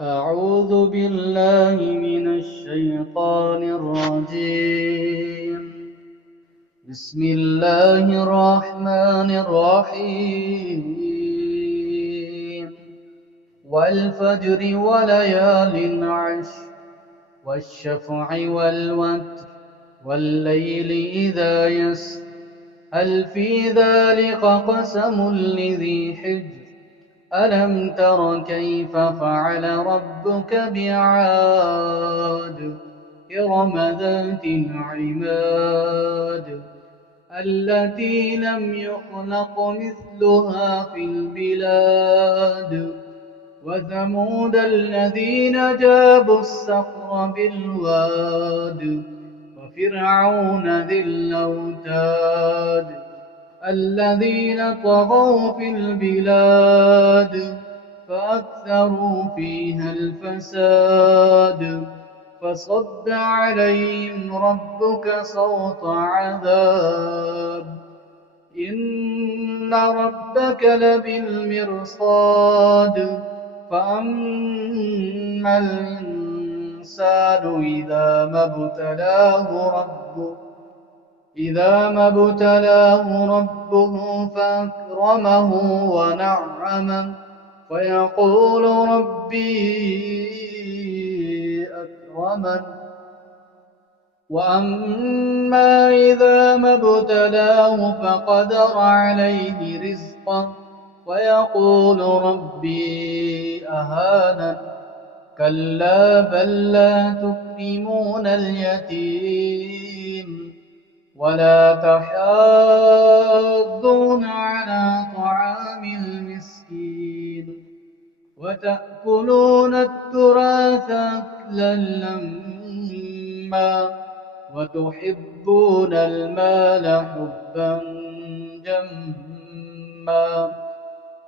أعوذ بالله من الشيطان الرجيم. بسم الله الرحمن الرحيم. والفجر وليال عشر والشفع والوتر والليل إذا يسر هل في ذلك قسم لذي حجر ألم تر كيف فعل ربك بعاد إرم ذات العماد التي لم يخلق مثلها في البلاد وثمود الذين جابوا الصخر بالواد وفرعون ذي الأوتاد الذين طغوا في البلاد فأكثروا فيها الفساد فصب عليهم ربك صوت عذاب إن ربك لبالمرصاد فأما الإنسان إذا ما ابتلاه ربه فأكرمه ونعمه فيقول ربي أكرمن وأما إذا ما ابتلاه فقدر عليه رزقه فيقول ربي أهانن كلا بل لا تكرمون اليتيم ولا تحاضون على طعام المسكين وتأكلون التراث أكلا لما وتحبون المال حبا جما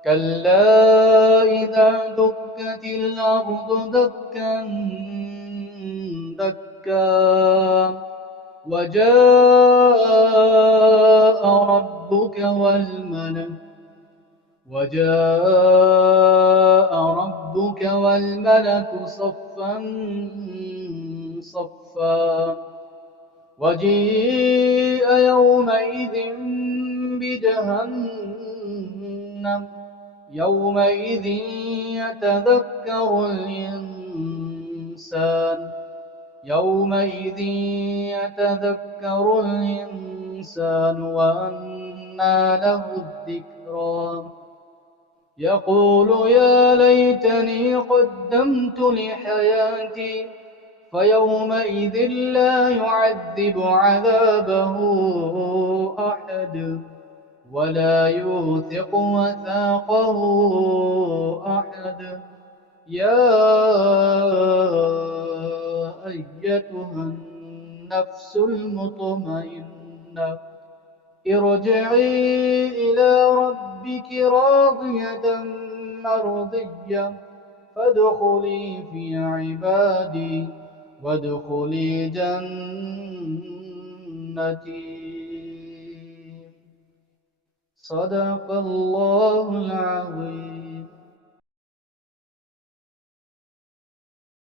كلا إذا دكت الأرض دكا دكا وجاء ربك والملك صفا صفا وجيء يومئذ بجهنم يومئذ يتذكر الإنسان وأنى له الذكرى يقول يا ليتني قدمت لحياتي فيومئذ لا يعذب عذابه أحد ولا يوثق وثاقه أحد يا أيتها النفس المطمئنة ارجعي إلى ربك راضية مرضية فادخلي في عبادي وادخلي جنتي. صدق الله العظيم.